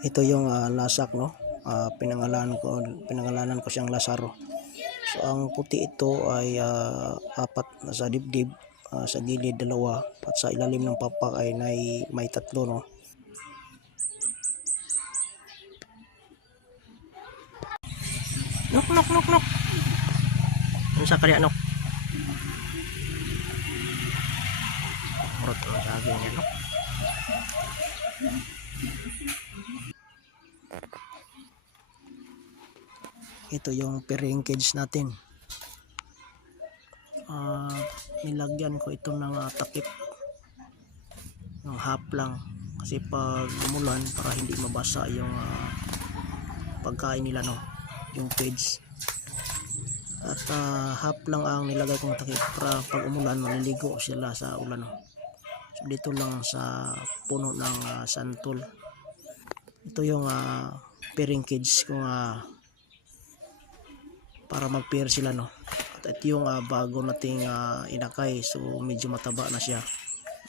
Ito yung lasak, no. Pinangalanan ko siyang Lazaro. So ang puti ito ay apat na sa dibdib, sa gilid dalawa, at sa ilalim ng papak ay may tatlo, no. Nok nok nok nok. Unsa kaya nok? Murot ang saging niya, no. Ito yung pairing cage natin. Nilagyan ko ito ng takip, ng half lang, kasi pag umulan para hindi mabasa yung pagkain nila, no, yung cage. At half lang ang nilagay kong takip para pag umulan maliligo sila sa ulan, no. So dito lang sa puno ng santol. Ito yung pairing cage kung para mag-pair sila, no. At ito yung bago nating inakay, so medyo mataba na siya,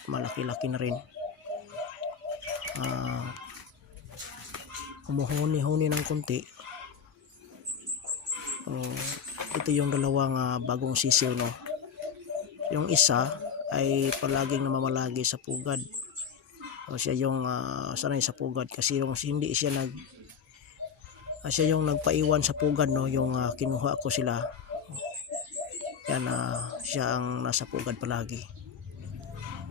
malaki-laki na rin. Humuhuni-huni ng konti. Ito yung dalawang bagong sisiw, no. Yung isa ay palaging namamalagi sa pugad, o siya yung sanay sa pugad, kasi yung hindi siya siya yung nagpaiwan sa pugad, no. Yung kinuha ko sila, yan, siya ang nasa pugad palagi.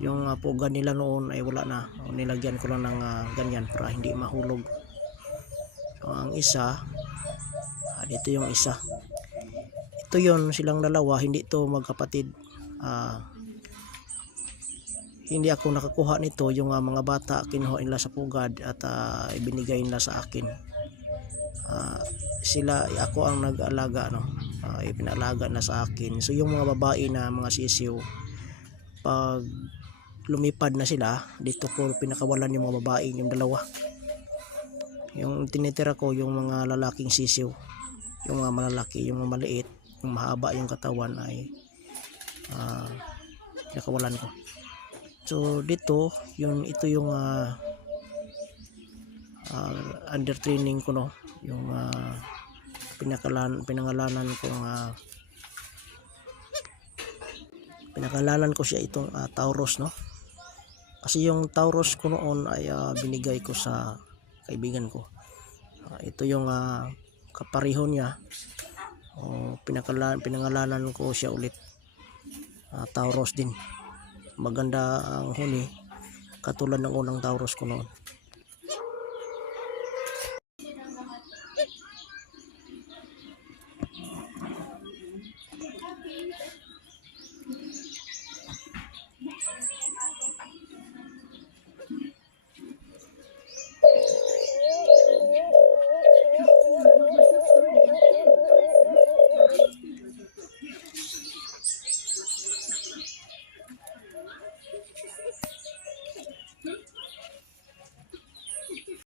Yung pugad nila noon ay wala na, nilagyan ko lang ng ganyan para hindi mahulog. So ang isa, dito yung isa, ito yon, silang dalawa, hindi to magkapatid. Hindi ako nakakuha nito, yung mga bata kinuha nila sa pugad at ibinigay nila sa akin. Ako ang nag-alaga, no. Ipinalaga na sa akin. So yung mga babae na mga sisiw, pag lumipad na sila dito ko pinakawalan yung mga babae, yung dalawa. Yung tinitira ko yung mga lalaking sisiw, yung mga malalaki, yung mga maliit, yung mahaba yung katawan ay pinakawalan ko. So dito ito yung under training ko, no. Yung pinangalanan ko siya itong Taurus, no. Kasi yung Taurus ko noon ay binigay ko sa kaibigan ko. Ito yung kapareho niya. Pinangalanan ko siya ulit, Taurus din. Maganda ang huni, katulad ng unang Taurus ko noon.